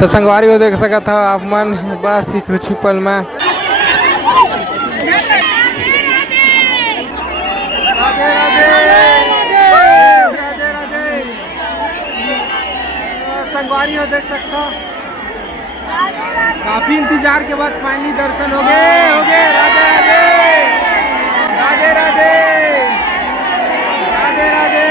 तो संगवारी को देख सका था आप मन बस ही कुछ पल में राधे राधे राधे राधे संगवारी हो देख सकता काफी इंतजार के बाद फाइनली दर्शन हो गए राधे राधे राधे राधे राधे राधे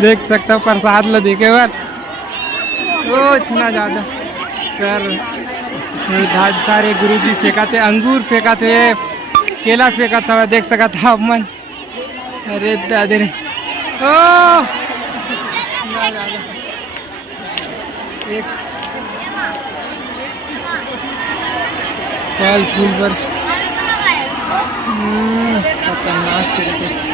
देख सकता हूँ प्रसाद लो देखे बार ओ इतना ज़्यादा सर सारे गुरुजी फेंकाते अंगूर फेंकाते केला फेंकाता हुआ देख सका था मन अरे दादे ने ओ एक फल फूल पर खतरनाक तरीके से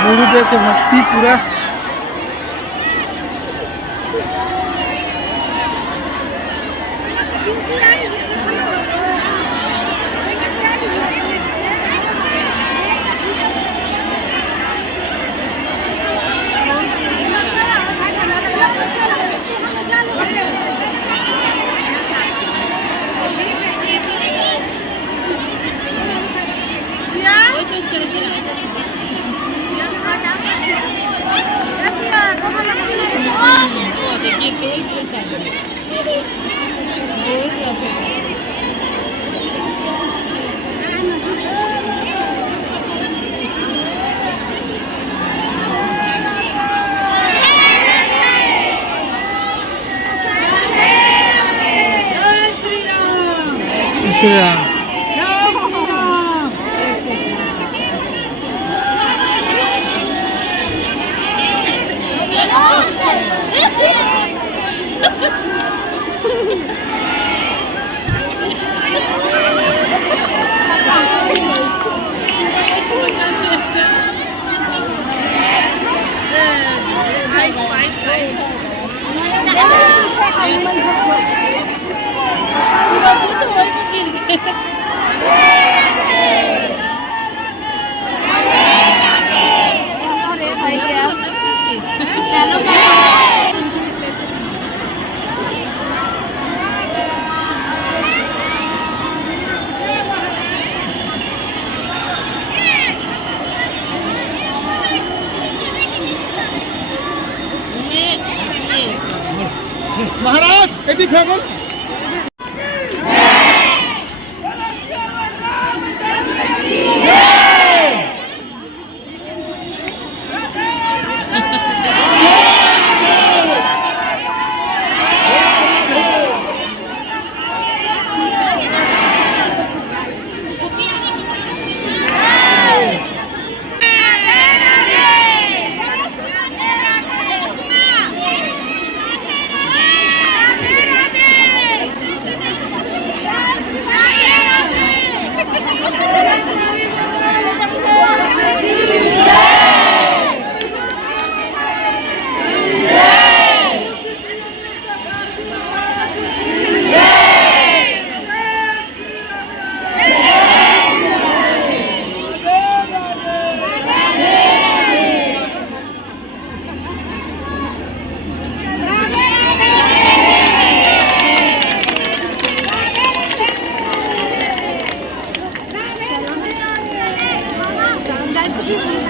गुरुदेव के भक्ति पूरा महाराज यदि फेंको कैसे भी